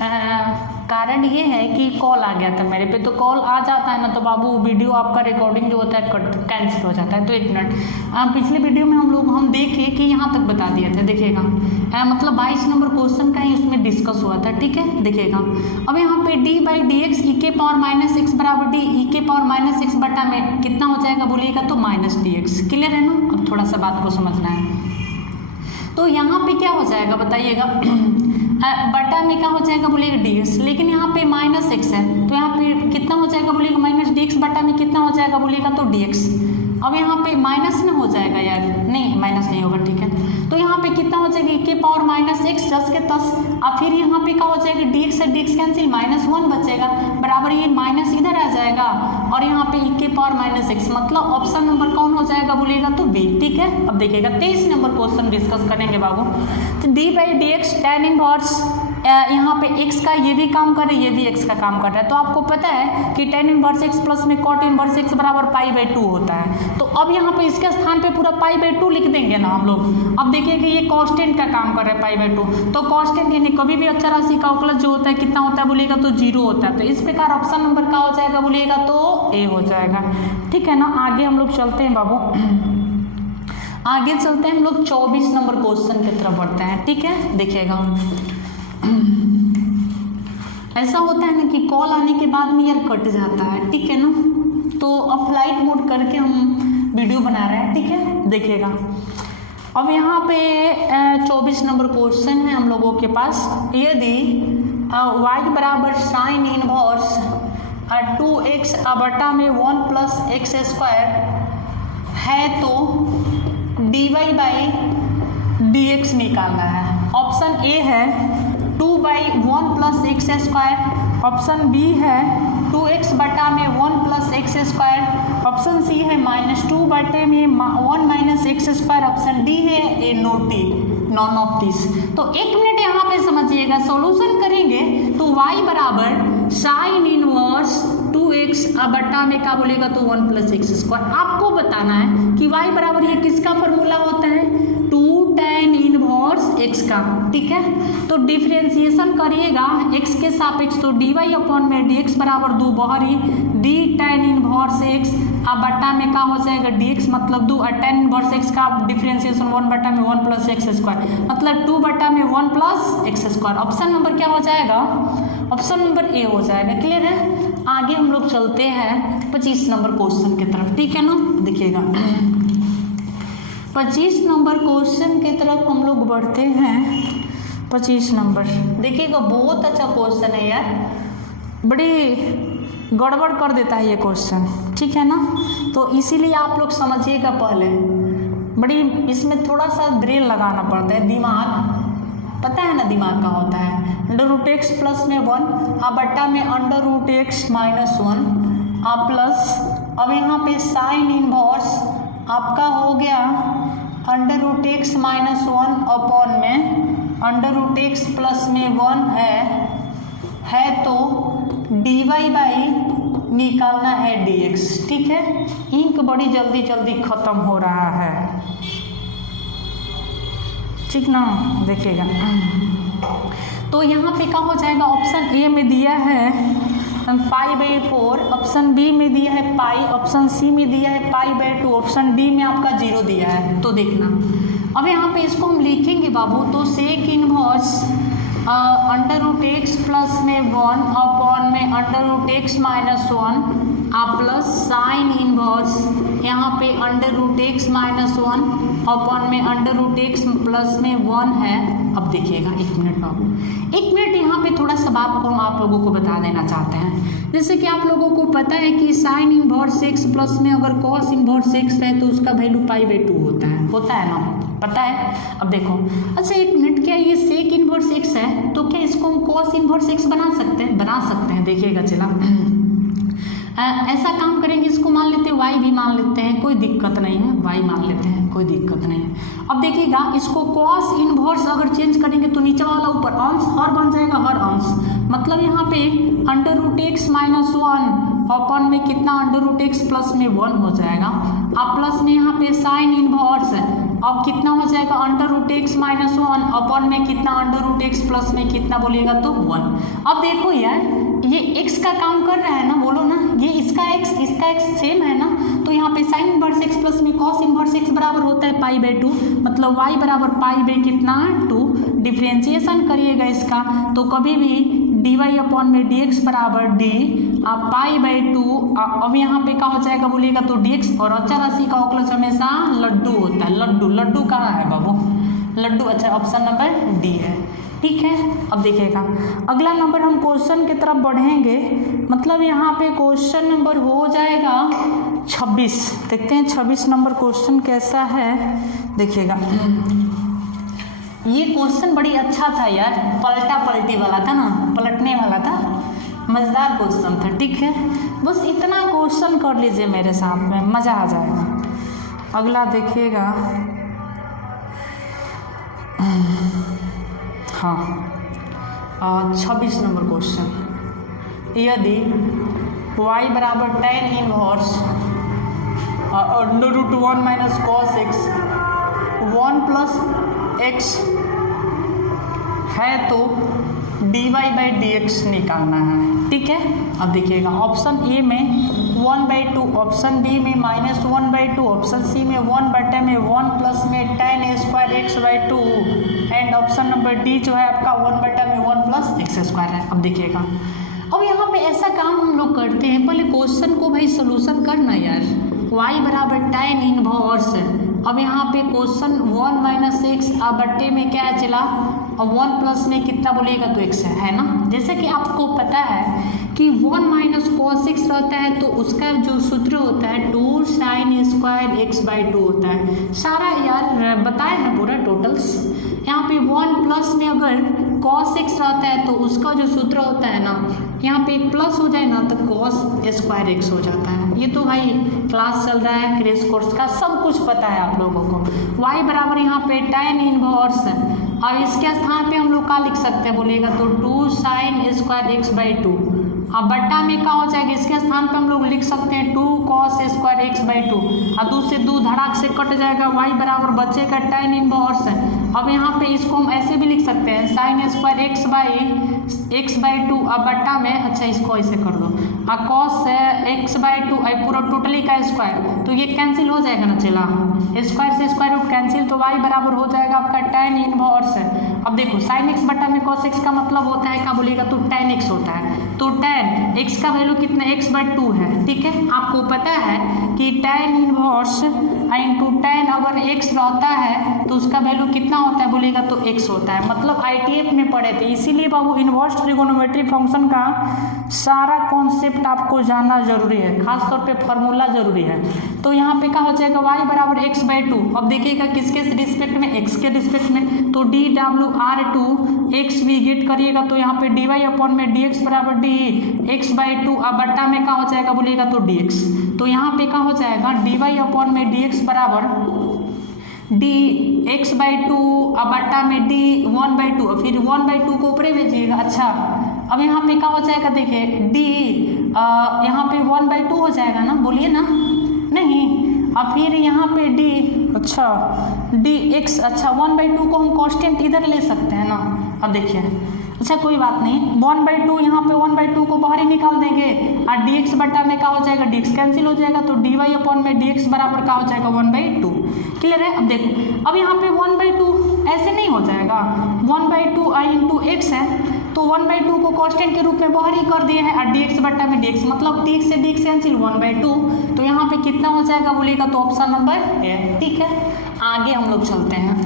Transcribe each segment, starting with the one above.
कारण ये है कि कॉल आ गया था मेरे पे, तो कॉल आ जाता है ना तो बाबू वीडियो आपका रिकॉर्डिंग जो होता है कैंसिल हो जाता है। तो 1 मिनट, पिछले वीडियो में हम देखे कि यहाँ तक बता दिए थे, देखिएगा मतलब 22 नंबर क्वेश्चन का ही उसमें डिस्कस हुआ था, ठीक है। देखिएगा अब यहाँ पे डी बाई डी एक्स ई के पावर माइनस एक्स बराबर डी ई के पावर माइनस एक्स बटा में कितना हो जाएगा बोलिएगा, तो माइनस डी एक्स। क्लियर है ना। अब थोड़ा सा बात को समझना है, तो यहाँ पे क्या हो जाएगा बताइएगा, बटा में क्या हो जाएगा बोलिएगा डी एक्स, लेकिन यहाँ पे माइनस एक्स है तो यहाँ पे कितना हो जाएगा बोलिएगा माइनस डी एक्स बटा में कितना हो जाएगा बोलिएगा, तो डी एक्स। अब यहाँ पे माइनस ना हो जाएगा यार, नहीं माइनस नहीं होगा, ठीक है। तो यहाँ पे कितना हो जाएगा ई के पावर माइनस एक्स 10 के 10, अब फिर यहाँ पे क्या हो जाएगा डी एक्स से डी एक्स कैंसिल, -1 बचेगा बराबर ये माइनस इधर आ जाएगा और यहाँ पे ई के पावर माइनस एक्स, मतलब ऑप्शन नंबर कौन हो जाएगा बोलिएगा, तो बी, ठीक है। अब देखिएगा 23 नंबर क्वेश्चन डिस्कस करेंगे बाबू। तो D by d x tan inverse, यहाँ पे x का ये भी काम कर रहा है, ये भी x का काम कर रहा है। तो आपको पता है कि tan इनवर्स x प्लस में cot इनवर्स x बराबर π/2 होता है। तो अब यहाँ पे इसके स्थान पे पूरा π/2 लिख देंगे ना हम लोग। अब देखिए कि ये कांस्टेंट का काम कर रहा है π/2, तो कांस्टेंट यानी कभी भी अचर राशि का अवकलज जो होता है कितना होता है बोलिएगा, तो 0 होता है। तो इस प्रकार ऑप्शन नंबर क्या हो जाएगा बोलिएगा, तो ए हो जाएगा, ठीक है ना। आगे हम लोग चलते हैं बाबू, आगे चलते हैं हम लोग 24 नंबर क्वेश्चन की तरफ बढ़ते हैं, ठीक है। देखिएगा ऐसा होता है ना कि कॉल आने के बाद में यार कट जाता है, ठीक है ना। तो अब फ्लाइट मोड करके हम वीडियो बना रहे हैं, ठीक है। देखिएगा अब यहाँ पे 24 नंबर क्वेश्चन है हम लोगों के पास। यदि y बराबर साइन इनवर्स 2x बटा में 1 प्लस एक्स स्क्वायर है तो dy बाई डी एक्स निकालना है। ऑप्शन ए है 2/1 plus x square, option b है 2x बटा में 1 plus x square, option c है -2 बटे में 1 minus x square, option d है ए नॉन ऑफ दिस। तो 1 मिनट यहाँ पे समझिएगा, सॉल्यूशन करेंगे तो y बराबर साइन इनवर्स 2x बटा में क्या बोलेगा, तो 1 प्लस एक्स स्क्वायर। आपको बताना है कि y बराबर ये किसका फॉर्मूला होता है, 2 tan इनवर्स x का, ठीक है। तो डिफ्रेंसिएशन करिएगा x के सापेक्ष, तो dy अपॉन में dx बराबर 2 बहरी d tan इनवर्स x बटा में क्या हो जाएगा dx मतलब 2, और tan इनवर्स x का डिफ्रेंसिएशन 1 बटा में 1 प्लस एक्स स्क्वायर मतलब 2 बटा में 1 plus x square. Option number क्या हो जाएगा, ऑप्शन नंबर ए हो जाएगा। क्लियर है। आगे हम लोग चलते हैं 25 नंबर क्वेश्चन की तरफ, ठीक है ना। देखिएगा 25 नंबर क्वेश्चन की तरफ हम लोग बढ़ते हैं। 25 नंबर देखिएगा, बहुत अच्छा क्वेश्चन है यार, बड़ी गड़बड़ कर देता है ये क्वेश्चन, ठीक है ना। तो इसीलिए आप लोग समझिएगा पहले, बड़ी इसमें थोड़ा सा ब्रेन लगाना पड़ता है, दिमाग, पता है ना दिमाग का होता है। √x प्लस में 1 बटा में √x माइनस 1 प्लस, अब यहाँ पे साइन इनवर्स आपका हो गया √x माइनस 1 अपॉन में √x प्लस में 1 है तो dy बाई निकालना है dx, ठीक है। इंक बड़ी जल्दी जल्दी खत्म हो रहा है, ठीक ना। देखिएगा तो यहाँ पे क्या हो जाएगा, ऑप्शन ए में दिया है π/4, ऑप्शन बी में दिया है पाई, ऑप्शन सी में दिया है π/2, ऑप्शन डी में आपका 0 दिया है। तो देखना अब यहाँ पे इसको हम लिखेंगे बाबू, तो सेक इनवर्स √x प्लस में 1 अपॉन में √x minus 1 plus sine inverse यहाँ पे √x माइनस 1 अपॉन में √x प्लस में 1 है। अब देखिएगा 1 मिनट बाबू, 1 मिनट यहाँ पे थोड़ा सा बात को हम आप लोगों को बता देना चाहते हैं। जैसे कि आप लोगों को पता है कि साइन इनवर्स x प्लस में अगर कॉस इनवर्स x है तो उसका वैल्यू π/2 होता है ना, पता है। अब देखो, अच्छा 1 मिनट, क्या ये सेक इनवर्स x है तो क्या इसको हम कॉस इनवर्स x बना सकते हैं, देखिएगा चला ऐसा काम करेंगे, इसको मान लेते हैं y भी मान लेते हैं, कोई दिक्कत नहीं है, y मान लेते हैं, कोई दिक्कत नहीं है। अब देखिएगा इसको कॉस इनवर्स अगर चेंज करेंगे तो नीचे वाला ऊपर अंश हर बन जाएगा, हर अंश मतलब यहाँ पे √x माइनस 1 अपॉन में कितना √x प्लस में 1 हो जाएगा। अब प्लस में यहाँ पे साइन इनवर्स अब कितना हो जाएगा under root x minus 1 upon में कितना अंडर रूट एक्स प्लस में कितना बोलिएगा तो 1। अब देखो यार ये x का काम कर रहा है ना, बोलो ना, ये इसका x सेम है ना, तो यहाँ पे साइन इनवर्स x प्लस में कॉस इनवर्स x बराबर होता है पाई बाई 2, मतलब y बराबर पाई बाई कितना 2। डिफ्रेंशिएशन करिएगा इसका तो कभी भी dy अपॉन में dx बराबर d पाई बाई 2। अब यहाँ पे क्या हो जाएगा बोलिएगा तो dx, और अचर राशि का अवकलज हमेशा लड्डू होता है। लड्डू कहाँ है बाबू, लड्डू, अच्छा ऑप्शन नंबर डी है, ठीक है। अब देखिएगा अगला नंबर हम क्वेश्चन की तरफ बढ़ेंगे, मतलब यहाँ पे क्वेश्चन नंबर हो जाएगा 26। देखते हैं 26 नंबर क्वेश्चन कैसा है, देखिएगा। ये क्वेश्चन बड़ी अच्छा था यार, पलटा पलटी वाला था ना, पलटने वाला था, मज़ेदार क्वेश्चन था, ठीक है। बस इतना क्वेश्चन कर लीजिए मेरे साथ में, मज़ा आ जाएगा। अगला देखिएगा, हाँ 26 नंबर क्वेश्चन, यदि y बराबर tan inverse under root 1 minus cos x 1 plus x है तो dy बाई dx निकालना है, ठीक है। अब देखिएगा ऑप्शन ए में 1/2, ऑप्शन बी में -1/2, ऑप्शन सी में 1/में 1 प्लस में tan square x/2 and option number D जो है आपका 1/में 1 प्लस एक्स स्क्वायर है। अब देखिएगा, अब यहाँ पे ऐसा काम हम लोग करते हैं, पहले क्वेश्चन को भाई सोल्यूशन करना यार। y बराबर tan इनवर्स, अब यहाँ पे क्वेश्चन 1 माइनस एक्स बट्टे में क्या चला, और 1 प्लस में कितना बोलिएगा तो x है ना। जैसे कि आपको पता है कि 1 माइनस कॉस एक्स रहता है तो उसका जो सूत्र होता है 2 साइन स्क्वायर x/2 होता है। सारा यार बताया है पूरा टोटल्स। यहाँ पे 1 प्लस में अगर कॉस एक्स रहता है तो उसका जो सूत्र होता है ना, यहाँ पे एक प्लस हो जाए ना तो कॉस स्क्वायर एक्स हो जाता है। ये तो भाई क्लास चल रहा है क्रेश कोर्स का, सब कुछ पता है आप लोगों को। y बराबर यहाँ पे tan इनवर्स, और इसके स्थान पे हम लोग क्या लिख सकते हैं बोलिएगा तो 2 साइन स्क्वायर x/2, अब बट्टा में क्या हो जाएगा, इसके स्थान पे हम लोग लिख सकते हैं 2 कॉस स्क्वायर x/2, और 2 से 2 धड़ाक से कट जाएगा, y बराबर बचेगा tan इनवर्स। अब यहाँ पे इसको हम ऐसे भी लिख सकते हैं साइन स्क्वायर x/2 अब बट्टा में, अच्छा इसको ऐसे कर दो, और कॉस x/2 पूरा टोटली का स्क्वायर, तो ये कैंसिल हो जाएगा ना, चला स्क्वायर से स्क्वायर रूट कैंसिल, तो y बराबर हो जाएगा आपका tan इनवर्स। अब देखो साइन x बट्टा में कॉस x का मतलब होता है क्या बोलिएगा तो tan x होता है, तो tan x का वैल्यू कितना x/2 है, ठीक है। आपको पता है कि tan इनवर्स इंटू tan अगर x रहता है तो उसका वैल्यू कितना होता है बोलिएगा तो x होता है, मतलब ITF में पढ़े थे, इसीलिए बाबू इनवर्स ट्रिगोनोमेट्री फंक्शन का सारा कॉन्सेप्ट आपको जानना जरूरी है, खासतौर पे फार्मूला जरूरी है। तो यहाँ पे क्या हो जाएगा y बराबर x/2, अब देखिएगा किसके रिस्पेक्ट में, x के रिस्पेक्ट में, तो dWr2 x भी गेट करिएगा तो यहाँ पे dy अपॉन में dx बराबर dx/2, अब बट्टा में क्या हो जाएगा बोलिएगा तो dx, तो यहाँ पे क्या हो जाएगा dy अपॉन में dx बराबर dx/2 अब बट्टा में d1/2, फिर 1/2 को ऊपर भेजिएगा। अच्छा अब यहाँ पे क्या हो जाएगा, देखिए d यहाँ पे 1/2 हो जाएगा ना, बोलिए ना, नहीं, और फिर यहाँ पे d, अच्छा dx, अच्छा 1/2 को हम कांस्टेंट इधर ले सकते हैं ना। अब देखिए, अच्छा कोई बात नहीं, 1/2 यहाँ पे 1/2 को बाहर ही निकाल देंगे, और dx बट्टा में क्या हो जाएगा dx कैंसिल हो जाएगा, तो dy अपॉन में dx बराबर क्या हो जाएगा 1/2, क्लियर है। अब देखो, अब यहाँ पे 1/2 ऐसे नहीं हो जाएगा, 1/2 इंटू x है, तो 1/2 को कांस्टेंट के रूप में बाहर ही कर दिए हैं, और dx बट्टा में dx, मतलब dx से dx कैंसिल 1/2, तो यहाँ पे कितना हो जाएगा बोलिएगा तो ऑप्शन नंबर ए, ठीक है। आगे हम लोग चलते हैं।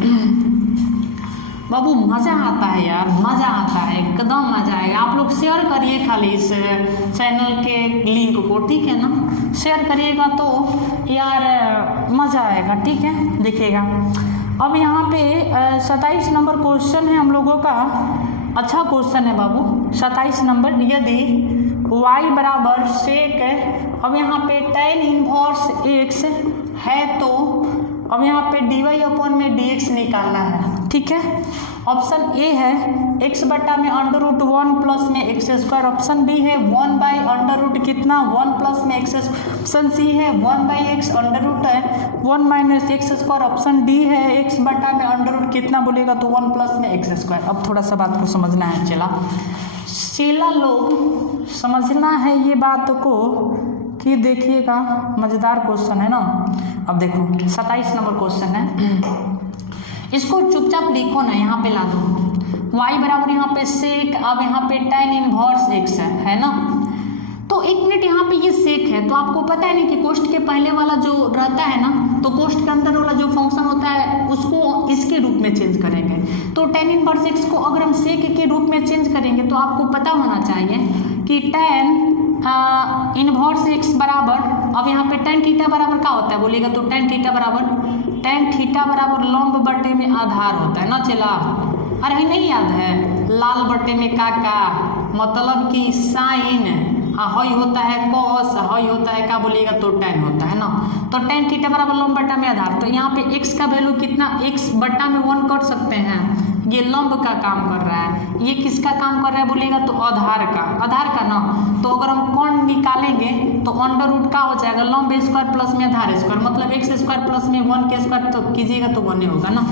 बाबू मज़ा आता है यार, मज़ा आता है, एकदम मज़ा आएगा। आप लोग शेयर करिए खाली इस चैनल के लिंक को, ठीक है ना, शेयर करिएगा तो यार मज़ा आएगा, ठीक है। देखिएगा अब यहाँ पे 27 नंबर क्वेश्चन है हम लोगों का, अच्छा क्वेश्चन है बाबू 27 नंबर, यदि y बराबर सेक, अब यहाँ पे tan इनवर्स x है तो अब यहाँ पे dy अपॉन में dx निकालना है, ठीक है। ऑप्शन ए है x बटा में अंडर रूट 1 प्लस में एक्स स्क्वायर, ऑप्शन बी है 1 बाई अंडर रूट कितना 1 प्लस में एक्स, ऑप्शन सी है 1 बाई एक्स अंडर रूट है 1 minus x square, option d है x बटा में अंडर रूट कितना बोलेगा तो 1 प्लस में एक्स स्क्वायर। अब थोड़ा सा बात को समझना है चेला लोग समझना है ये बात को कि देखिएगा मज़ेदार क्वेश्चन है ना। अब देखो 27 नंबर क्वेश्चन है, इसको चुपचाप लिखो ना, यहाँ पे ला दो y बराबर यहाँ पे सेक, अब यहाँ पे tan इनवर्स x है ना। तो एक मिनट, यहाँ पे ये सेक है तो आपको पता है ना कि कोष्ठ के पहले वाला जो रहता है ना, तो कोष्ठ के अंदर वाला जो फंक्शन होता है उसको इसके रूप में चेंज करेंगे। तो tan इनवर्स x को अगर हम सेक के रूप में चेंज करेंगे तो आपको पता होना चाहिए कि tan इनवर्स x बराबर, अब यहाँ पे tan थीटा बराबर क्या होता है बोलिएगा तो tan थीटा बराबर लंब बटे में आधार होता है ना चला। अरे नहीं याद है, लाल बटे में का मतलब कि साइन, हई होता है कॉस, हई होता है क्या बोलिएगा तो tan होता है ना। तो tan थीटा बराबर लंब बटा में आधार, तो यहाँ पे x का वैल्यू कितना x बटा में 1 कर सकते हैं, ये लंब का काम कर रहा है, ये किसका काम कर रहा है बोलिएगा तो आधार का ना। तो अगर हम कौन निकालेंगे तो अंडर रूट का हो जाएगा लंब स्क्वायर प्लस में आधार स्क्वायर, मतलब एक्स स्क्वायर प्लस में 1 के स्क्वायर तो कीजिएगा तो 1 होगा ना।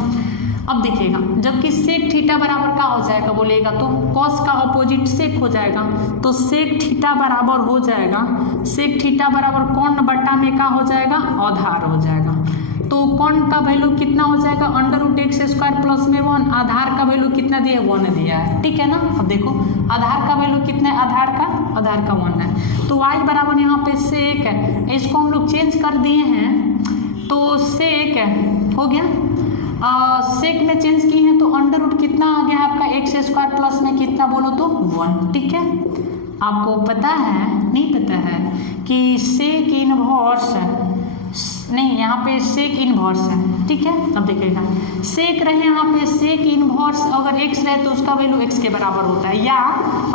अब देखिएगा जबकि सेक थीटा बराबर का हो जाएगा बोलिएगा तो कॉस का अपोजिट सेक हो जाएगा, तो सेक थीटा बराबर हो जाएगा, सेक थीटा बराबर कौन बटा में का हो जाएगा आधार हो जाएगा। तो कौन का वैल्यू कितना हो जाएगा under root x square plus में 1, आधार का वैल्यू कितना दिया 1 दिया है, ठीक है ना। अब देखो आधार का वैल्यू कितना है, आधार का 1 है, तो y बराबर यहाँ पे सेक है, इसको हम लोग चेंज कर दिए हैं तो सेक हो गया, सेक में चेंज किए हैं तो अंडर रूट कितना आ गया आपका एक्स स्क्वायर प्लस में कितना बोलो तो 1, ठीक है। आपको पता है नहीं पता है कि सेक इनवर्स नहीं, यहाँ पे सेक इनवर्स है, ठीक है। अब देखिएगा सेक रहे यहाँ पे सेक इनवर्स अगर x रहे तो उसका वैल्यू x के बराबर होता है, या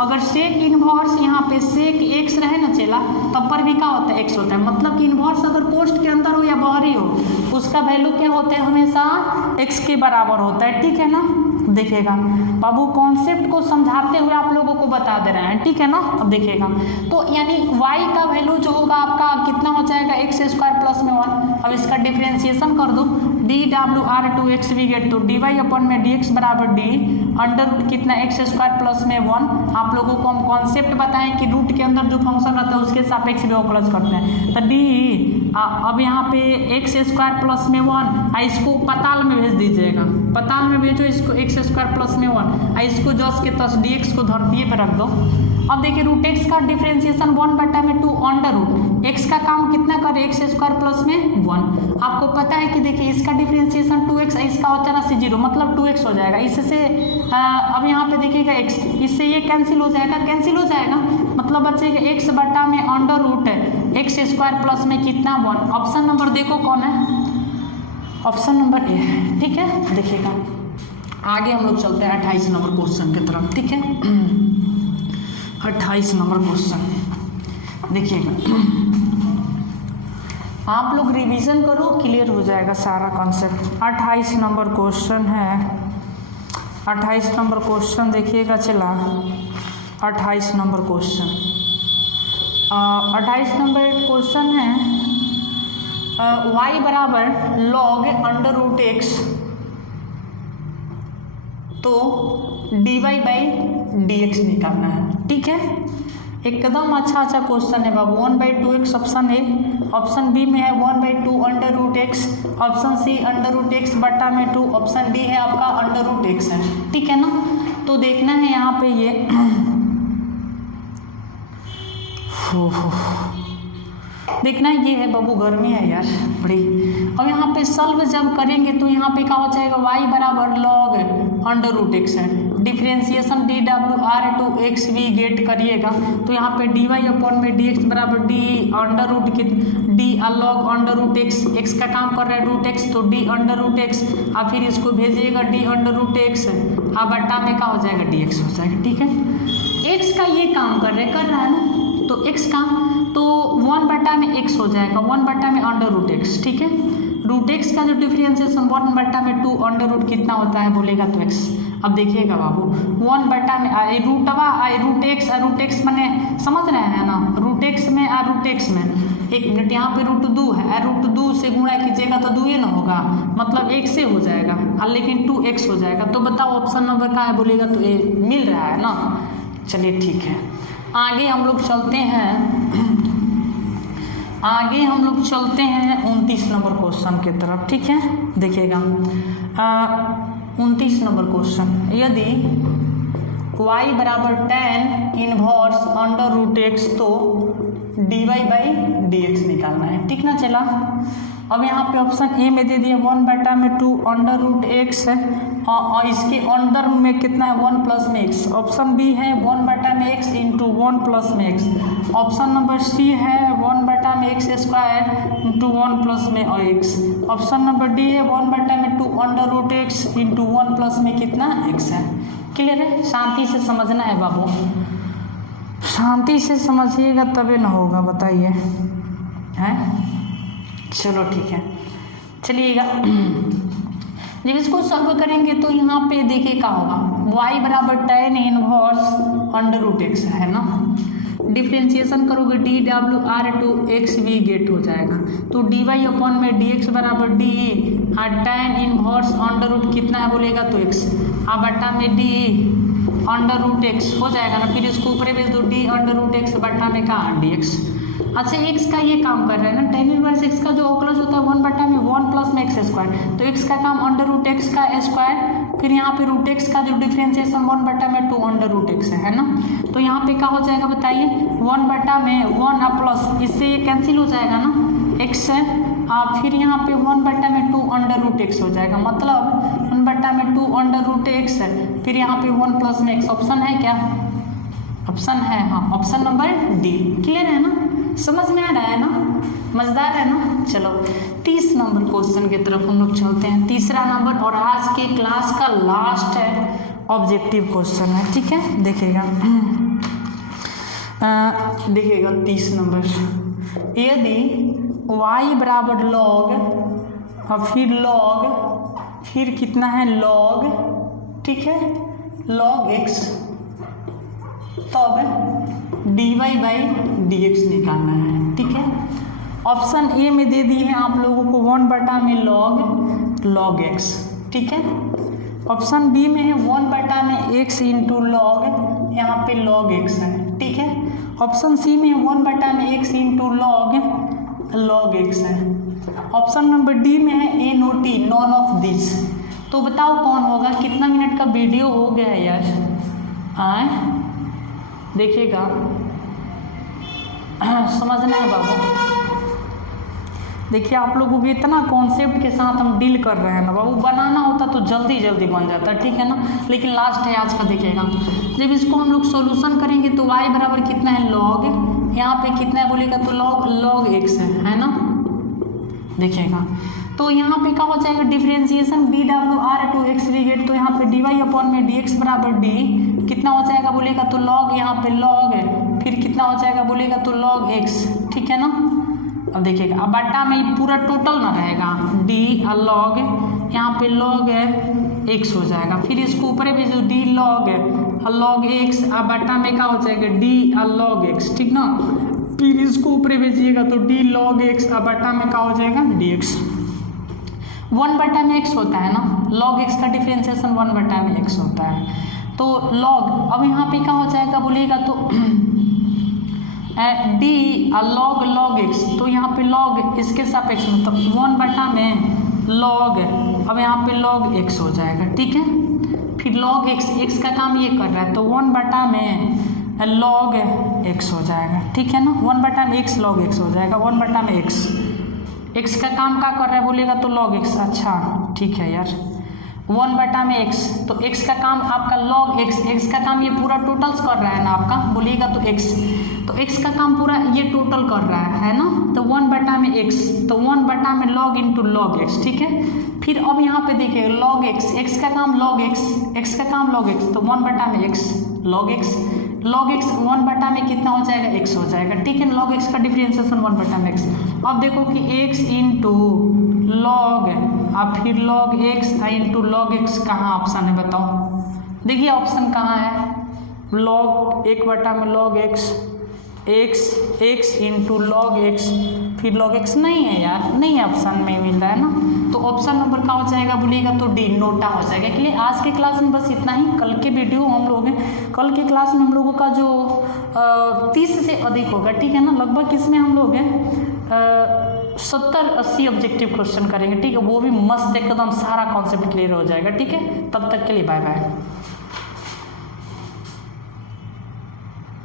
अगर सेक इनवर्स यहाँ पे सेक x रहे ना चेला तब पर भी क्या होता है x होता है, मतलब कि इनवर्स अगर कोष्ठ के अंदर हो या बाहरी हो उसका वैल्यू क्या होता है हमेशा x के बराबर होता है, ठीक है ना। देखिएगा बाबू कॉन्सेप्ट को समझाते हुए आप लोगों को बता दे रहे हैं, ठीक है ना। अब देखिएगा तो यानी y का वैल्यू जो होगा आपका कितना हो जाएगा एक्स स्क्वायर प्लस में 1। अब इसका डिफ्रेंसिएशन कर दो, डी डब्ल्यू r to x we get तो डी वाई अपन में डी एक्स बराबर डी अंडर रूट कितना एक्स स्क्वायर प्लस में 1। आप लोगों को हम कॉन्सेप्ट बताएं कि रूट के अंदर जो फंक्शन रहता है उसके सापेक्ष भी अवकलज करते हैं, तो डी अब यहाँ पे एक्स स्क्वायर प्लस में 1 इसको पताल में भेज दीजिएगा, पताल में भेजो इसको एक्स स्क्वायर प्लस में 1 इसको जस के तस डी एक्स को धरती पे रख दो। अब देखिए रूट एक्स का डिफ्रेंसिएशन 1/2 अंडर रूट एक्स का काम कितना करे एक्स स्क्वायर प्लस में 1। आपको पता है कि देखिए इसका डिफ्रेंसिएशन 2x, इसका होता है ना 0 मतलब 2x हो जाएगा, इससे अब यहाँ पे देखिएगा x, इससे ये कैंसिल हो जाएगा, मतलब बचेगा x बटा में under root x square plus में कितना 1। ऑप्शन नंबर देखो कौन है, ऑप्शन नंबर ए है, ठीक है। देखिएगा आगे हम लोग चलते हैं 28 नंबर क्वेश्चन की तरफ, ठीक है। 28 नंबर क्वेश्चन देखिएगा, आप लोग रिवीजन करो क्लियर हो जाएगा सारा कॉन्सेप्ट। 28 नंबर क्वेश्चन है, 28 नंबर क्वेश्चन देखिएगा चला। 28 नंबर क्वेश्चन 28 नंबर क्वेश्चन है y बराबर लॉग अंडर रूट एक्स तो dy बाई डी एक्स निकालना है, ठीक है। एकदम अच्छा क्वेश्चन है बाबू। 1/2x option a, option b में है 1/2 under root x, option c under root x बटा में 2, ऑप्शन डी है आपका अंडर रूट एक्स है, ठीक है ना। तो देखना है यहाँ पे ये देखना ये है बाबू, गर्मी है यार बड़ी। अब यहाँ पे सॉल्व जब करेंगे तो यहाँ पे क्या हो जाएगा y बराबर लॉग अंडर रूट एक्स है, डिफ्रेंसिएशन डी डब्ल्यू r to x we get करिएगा तो यहाँ पे डी वाई अपॉन में डी एक्स बराबर डी अंडर रूट की d log under root x का काम कर रहा है रूट एक्स तो डी अंडर रूट एक्स, और फिर इसको भेजिएगा डी अंडर रूट एक्स अब बट्टा में क्या हो जाएगा डी एक्स हो जाएगा, ठीक है। एक्स का ये काम कर रहा है ना, तो एक्स का तो 1 बटा में x हो जाएगा, 1 बटा में अंडर रूट एक्स, ठीक है। रूट एक्स का जो डिफरेंशिएशन 1/2 अंडर रूट कितना होता है बोलेगा तो x। अब देखिएगा बाबू 1/, रूट एक्स मैंने समझ रहे हैं ना, रूट एक्स में रूट एक्स में 1 मिनट यहाँ पे √2 है, √2 से गुणा कीजिएगा तो 2 ही ना होगा, मतलब 1 से हो जाएगा, लेकिन 2x हो जाएगा। तो बताओ ऑप्शन नंबर क्या है बोलेगा तो ए मिल रहा है ना। चलिए ठीक है, आगे हम लोग चलते हैं 29 नंबर क्वेश्चन की तरफ। ठीक है, देखिएगा 29 नंबर क्वेश्चन, यदि y = tan inverse under root x तो dy/dx निकालना है। ठीक ना चला। अब यहाँ पे ऑप्शन ए में दे दिया 1/2 अंडर रूट एक्स है, और इसके अंडर में कितना है 1 प्लस में x। ऑप्शन बी है 1/x इंटू 1 प्लस में x। ऑप्शन नंबर सी है 1/x² इंटू 1 प्लस में x। ऑप्शन नंबर डी है 1/2 under root x into 1 plus में कितना x है। क्लियर है, शांति से समझना है बाबू, शांति से समझिएगा तभी ना होगा, बताइए हैं। चलो ठीक है, चलिएगा जब इसको सॉल्व करेंगे तो यहाँ पे देखिए क्या होगा, y = tan inverse under root x है ना, डिफ्रेंशिएशन करोगे dWr/x गेट हो जाएगा, तो dy/dx बराबर d tan inverse under root कितना है बोलेगा तो x बटा में d अंडर रूट एक्स हो जाएगा ना, फिर इसको ऊपर भेज दो d अंडर रूट एक्स बटा में का dx। अच्छा x का ये काम कर रहे हैं ना, tan इनवर्स x का जो ओक्लस होता है 1/1 प्लस में x², तो x का काम अंडर रूट एक्स का स्क्वायर, फिर यहाँ पे रूट एक्स का जो डिफरेंशिएशन 1/2 अंडर रूट एक्स है ना, तो यहाँ पे क्या हो जाएगा बताइए 1/1 प्लस इससे ये कैंसिल हो जाएगा ना x है, फिर यहाँ पे 1/2 अंडर रूट एक्स हो जाएगा, मतलब 1/2 अंडर रूट एक्स है, फिर यहाँ पे 1 प्लस में x। ऑप्शन है क्या, ऑप्शन है, हाँ ऑप्शन नंबर डी। क्लियर है ना, समझ में आ रहा है ना, मजेदार है ना। चलो 30 नंबर क्वेश्चन की तरफ हम लोग चलते हैं, तीसरा नंबर और आज के क्लास का लास्ट है, ऑब्जेक्टिव क्वेश्चन है। ठीक है, देखिएगा देखिएगा 30 नंबर, यदि y बराबर log और फिर कितना है log, ठीक है log x, तब dy/dx निकालना है। ठीक है, ऑप्शन ए में दे दिए हैं आप लोगों को 1/में log x। ठीक है, ऑप्शन बी में है 1/में x इंटू log, यहाँ पे log x है। ठीक है, ऑप्शन सी में 1/में x इंटू log x है। ऑप्शन नंबर डी में है ए नोटी नॉन ऑफ दिस। तो बताओ कौन होगा, कितना मिनट का वीडियो हो गया है यार, आए देखिएगा समझना है बाबू। देखिए आप लोगों को इतना कॉन्सेप्ट के साथ हम डील कर रहे हैं ना बाबू, बनाना होता तो जल्दी जल्दी बन जाता, ठीक है ना, लेकिन लास्ट है आज का। देखिएगा जब इसको हम लोग सॉल्यूशन करेंगे तो y बराबर कितना है log, यहाँ पे कितना है बोलेगा तो log x है ना। देखिएगा तो यहाँ पे क्या हो जाएगा डिफरेंशिएशन dWr/x गेट, तो यहाँ पे dy/dx बराबर d कितना हो जाएगा बोलेगा तो log, यहाँ पे log है, फिर कितना हो जाएगा बोलेगा तो log x। ठीक है ना, अब देखिएगा अब बटा में पूरा टोटल ना रहेगा, d log यहाँ पे log है x हो जाएगा, फिर इसको ऊपर भी जो d log x अब बटा में क्या हो जाएगा d log x। ठीक ना, फिर इसको ऊपर भेजिएगा तो d log x अब बटा में क्या हो जाएगा dx। 1/में x होता है ना, log x का डिफरेंशिएशन 1/में x होता है, तो log अब यहाँ पे क्या हो जाएगा बोलिएगा तो d log x, तो यहाँ पे log इसके सापेक्ष मतलब 1/में log, अब यहाँ पे log x हो जाएगा। ठीक है, फिर log x का काम ये कर रहा है तो 1/में log x हो जाएगा। ठीक है ना, 1/में x log x हो जाएगा, 1/में x का काम क्या कर रहा है बोलेगा तो log x। अच्छा ठीक है यार, 1/में x, तो x का काम आपका log x का काम ये पूरा टोटल्स कर रहा है ना आपका, बोलिएगा तो x का काम पूरा ये टोटल कर रहा है ना, तो 1/में x, तो 1/में log इंटू log x। ठीक है, फिर अब यहाँ पे देखिए log x का काम log x का काम log x, तो 1/में x log x 1/में कितना हो जाएगा x हो जाएगा। ठीक है, log x का डिफरेंशिएशन 1/में x। अब देखो कि x इंटू लॉग अब फिर log x into log x कहाँ ऑप्शन है बताओ। देखिए ऑप्शन कहाँ है, लॉग 1 में log x x into log x, फिर लॉग एक्स नहीं है यार, नहीं है ऑप्शन में मिल रहा है ना, तो ऑप्शन नंबर कहाँ हो जाएगा बोलिएगा तो डी नोटा हो जाएगा। इसलिए आज के क्लास में बस इतना ही। कल के वीडियो हम लोग कल की क्लास में हम लोगों का जो 30 से अधिक होगा, ठीक है ना, लगभग इसमें हम लोग 70-80 ऑब्जेक्टिव क्वेश्चन करेंगे, ठीक है, वो भी मस्त एकदम सारा कॉन्सेप्ट क्लियर हो जाएगा, ठीक है। तब तक के लिए बाय बाय।